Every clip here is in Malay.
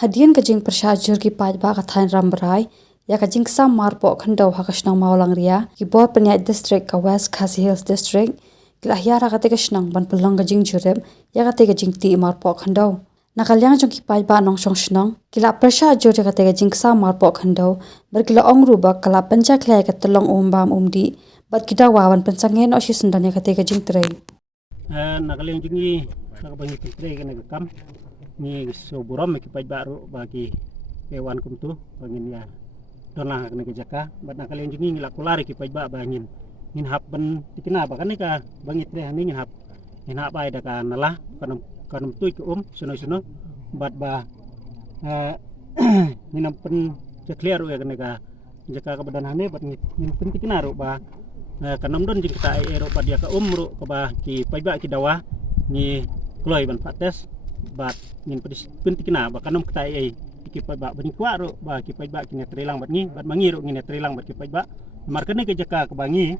Hadian kajing persajur ki pajba kathain ramberai ya kajing sam marpo khandau hakashnang maulang ria ki bor penyat district ka West Khasi Hills district kilahya rakate kashnang ban pulang kajing jurem ya kate kajing ti marpo khandau nakalyang jong ki pajba nong shong shnang kila persajur ya kate kajing sam marpo khandau berkila ongru bak kala pancha khlai ka telong umbam umdi bat kita wawan pensangen oshi sundan ya kate kajing trei nakalyang jingi nakabangi trei kana kam ni so buram ki pajba ro bagi hewan kumtu bangin ya donlah kena kejaka bat nakalyang jingi ngila kulari ki pajba bangin ngin hap ban tikina ba kan ka bangit re hani ngin hap ai da ka nalah kanam tu ki suno bat ba nginam pen clear ya kena ka jaka ka badan hani bat ngin pen tikina ro ba kanam don jing kita ro bat dia ka ro ka ba ki pajba ki dawa ni kloi ban pates bat ngin pen tikina ba kanam kita ki pajba bani kwa ro ba ki pajba ki netrilang bat ni bat mangi ro ngin netrilang bat ki pajba markane ke jaka ka bangi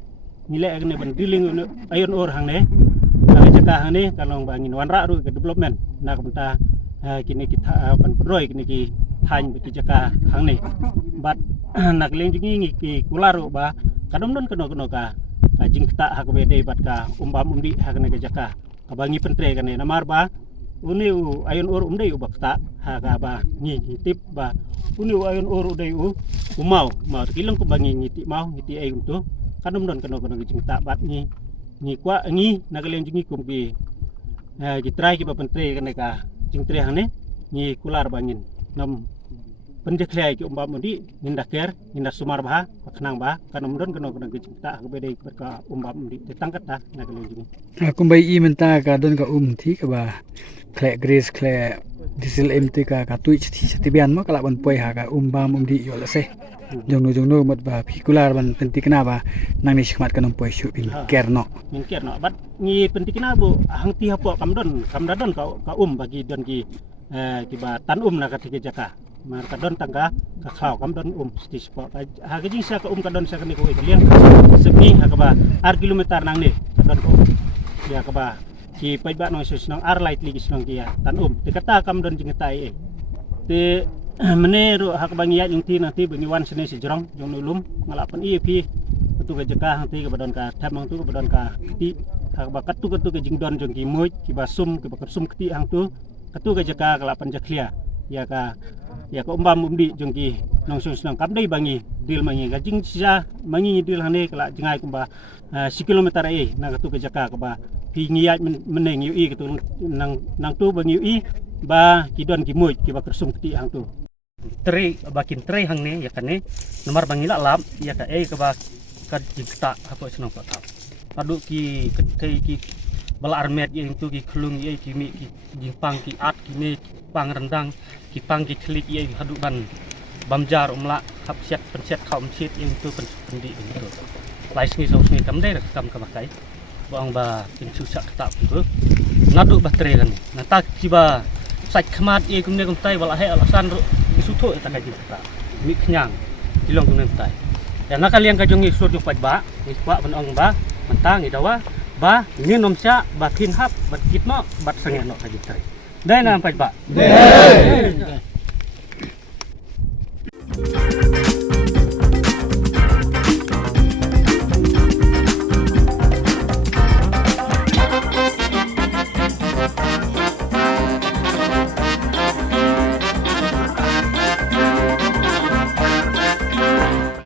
nile agne ban drilling ayon or hang ne jaka hang ne kalong bangin wanra ru ke development na ka benta kini kita ban peroi kini ki thain ki jaka hang ne bat nak leng jingi ki kularo ba kadom don kono ka jing kita hak bede bat ka umbam undi hak ne ke jaka ka bangi pentre kan ne namar ba uni ayon or umdei ubakta hak ba ni tip ba uni ayon or udei umau kilang ko bangi ngiti mau ngiti ay untu kanum don kono gijing tak bat ni kwa ngi nagaleng jingi kumpi gitrai ki papentre kan ka jingtre hane ni kular bangin nam pendeklai ki umbam undi nindaker nindak sumar bah paknang bah kanum don kono gijing tak bede ka umbam undi tetangkat ta nagaleng jingi kumbai I menta ka don ka thi ka ba kle grace kle diesel mt ka tuich thi tibian mo kala ban poi ha ka umbam umdi yo la se jongno mat ba pikular ban pentikna ba nang ni sikmat kanong poi shu bin kerno bat ni pentikna bu hang ti hapo kamdadon ka bagi don ki ba tan na ka tike jaka mar ka don tangka ka khaw kamdon sti spo ha ka jing sa ka ka don sa ka ni ko iklian sepi ha ka ba ar kilometer nang ni ka don ko ya ka ba ki pajba no sus nang ar light ligis nang kia tan te kata kamdon jing tai te menero hak bangi ya yung nanti bangi wan sene si jorong yung nulum ngalapan ip tu ka jaka hanti ka badon ka thamang tu ka badon ka ti hak ba katu ke jing don jong ki moy ki basum ki bakar sum kti hang tu katu ka jaka ngalapan jaklia ya ka umbam umdi jong ki nong sus nang kamdai bangi dil mangi ka jing sia mangi dil hane kala jingai kumba 1 kilometer na katu ka jaka ka ba pi ngiyat meneng yu I katu nang tu bangi yu ba ki don ki moy ki bakar sum kti hang tu tre bakin tre hang ne ya kane nomor bangila lam ya ka ka ba ka jikta apa senang pak tap adu ki ketei ki bala armet yang tu ki klung ye ki mi ki jingpang ki at ki ne pang rendang ki pang ki klik ye hadu ban bamjar umla hap siat penset khaum sit yang tu pendi itu lais ni saus ni kam dai kam ka makai bang ba tin susak tap tu nadu baterai kan nata ki ba sạch khamat ye kumne kum tai wala he alasan ro isutho ta ka jita mi khnyang dilong kum nem tai ya nakaliang ka jong isur jong pajba iswa ban ong ba mentang idawa ba ni nomsya ba thin hap bat kitma bat sangen no ka jita dai na pajba dai